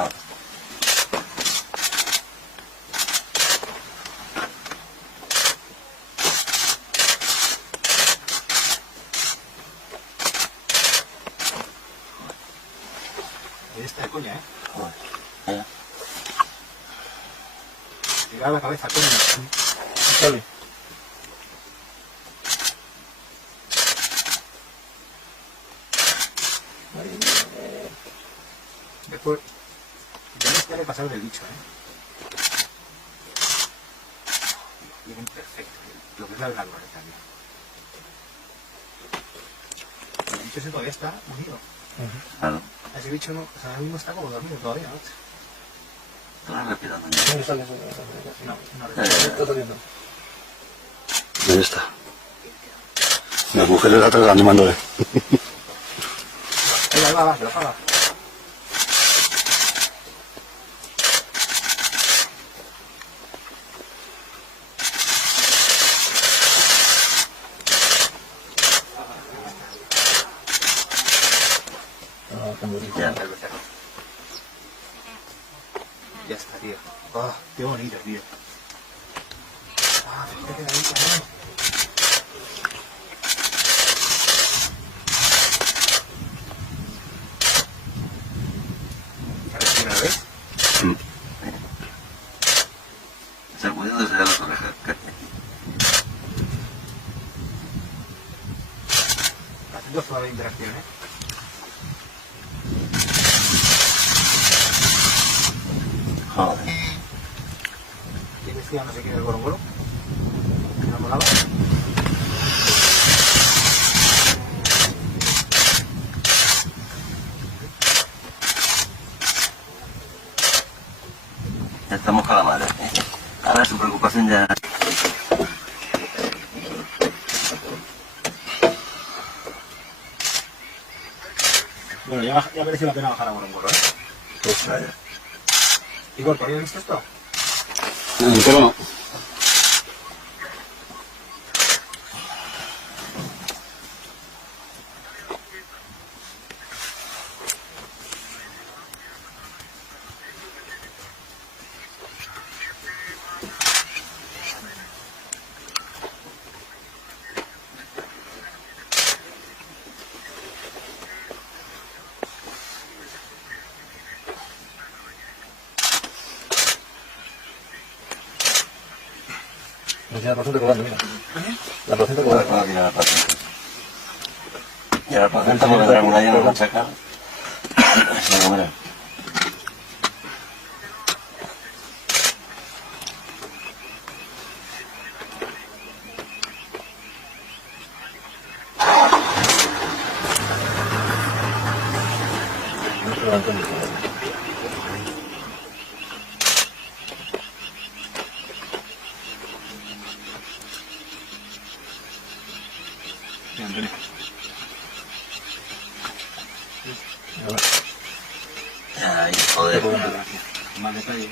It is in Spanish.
Ahora. Ahí está de coña, ¿eh? Joder. Allá. Llegar la cabeza, coño. Dale. Después, ya no quiere pasar del bicho, ¿eh? Bien perfecto, lo que es la glándula también. El bicho ese todavía está unido. Claro. Ese bicho no, o sea, ahora mismo está como dormido todavía, ¿no? Estás respirando. No, Ahí está. Las mujeres atrás animándole. Ahí va, se lo paga. Ya. Ya está, tío. Oh, qué bonito, tío. Ah, qué quedadito, ¿no? ¿Respira, lo ves? Sacudiéndose de las orejas. Haciendo suave interacción, ¿eh? Joder. ¿Quién decía no sé qué del gorongoro? ¿Me molaba? Ya estamos con la madre. Ahora su preocupación ya... Bueno, ya mereció la pena bajar a gorongoro, ¿eh? Pues vaya. Igor, ¿tú habías visto esto? Pero no. Me queda la placenta colgando, mira. La placenta colgando. Aquí ya la placenta. Y a la placenta porque trae una llena de sacar. Se la comerá. Sí, Antonio. Ay, joder. Más detalle.